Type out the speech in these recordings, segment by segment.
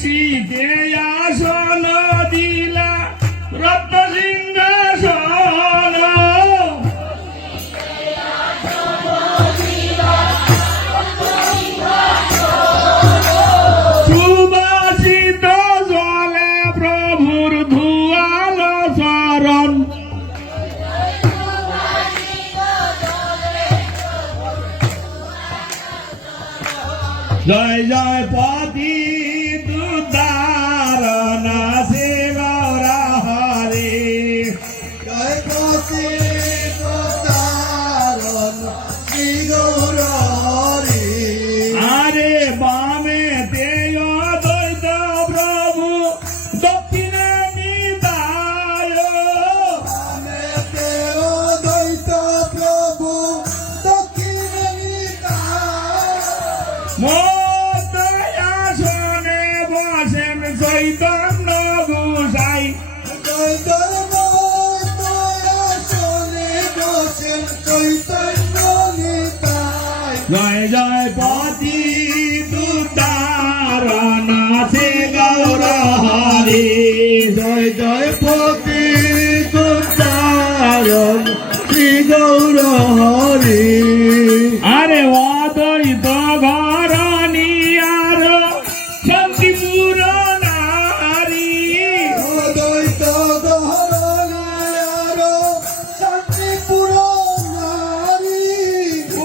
বসিতে আসন দিলা রত্ন সিংহাসন সুবাসিত জলে প্রভুর ধুয়াল চরণ জয় জয় পতি দুদারণ শিব হরে জয় পতি দুদারণ শ্রী গৌর হরি। আরে বামে দেয় দ্বৈত প্রভু দক্ষিণে নিতায় বামে দেয় দ্বৈত প্রভু দক্ষিণে নিতায়। আসনে বসেন চৈতন্য গোসাই চৈতন্য আসনে বসেন চৈতন্য নিতাই। জয় জয় পতি দুদারণ শ্রী গৌর হরি জয় জয় পতি দুদারণ শ্রী গৌর হরি। আরে অদ্বৈত ঘরণী আর শান্তিপুর নারী অদ্বৈত গহরণার শান্তিপুর নারী।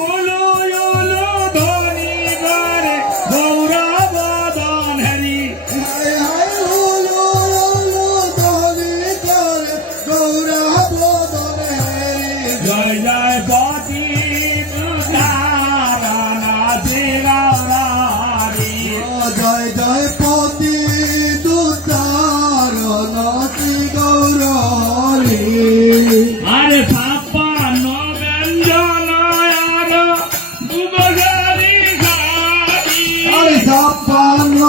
উলু উলু ধ্বনি করে গৌরবদন হরি হায় হায় হুলু হুলু ধ্বনি করে গৌরবদন হরি। জয় জয় পতি দুদারণ শ্রী গৌর হরি জয় জয় পতি দুদারণ শ্রী গৌর হরি। আরে ছাপ্পান্ন ব্যঞ্জন আর দুবগারি গাড়ি ছাপ্পান্ন